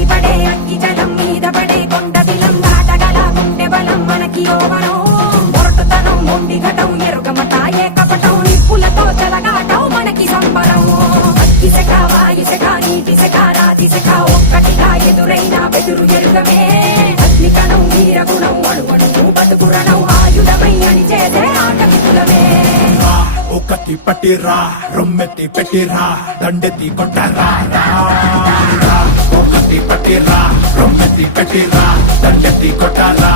ఎగిసిపడే అగ్గి జలం మీద పడే కొండ దిలం దాటగల గుండె బలం మనకి ఓవరం మొరటుతనం మొండి ఘటం ఎరుగమట ఏకపటం నిప్పులతో చెలగాటం మనకి సంబరం అగ్గిసెక వాయుసెక నీటిసెక రాతిసెక ఒక్కటిగా ఎదురైన బెదురు ఎరుగమే అగ్నికణం వీరగుణం అణువణువు బతుకురణం ఆయుధమై అని చేసే ఆటవికులమే ఒకటి పట్టిరా రొమ్మెత్తి పెట్టిరా దండెత్తి కొట్టరా ఒకటి పట్టిరా రొమ్మెత్తి పెట్టిరా దండెత్తి కొట్టరా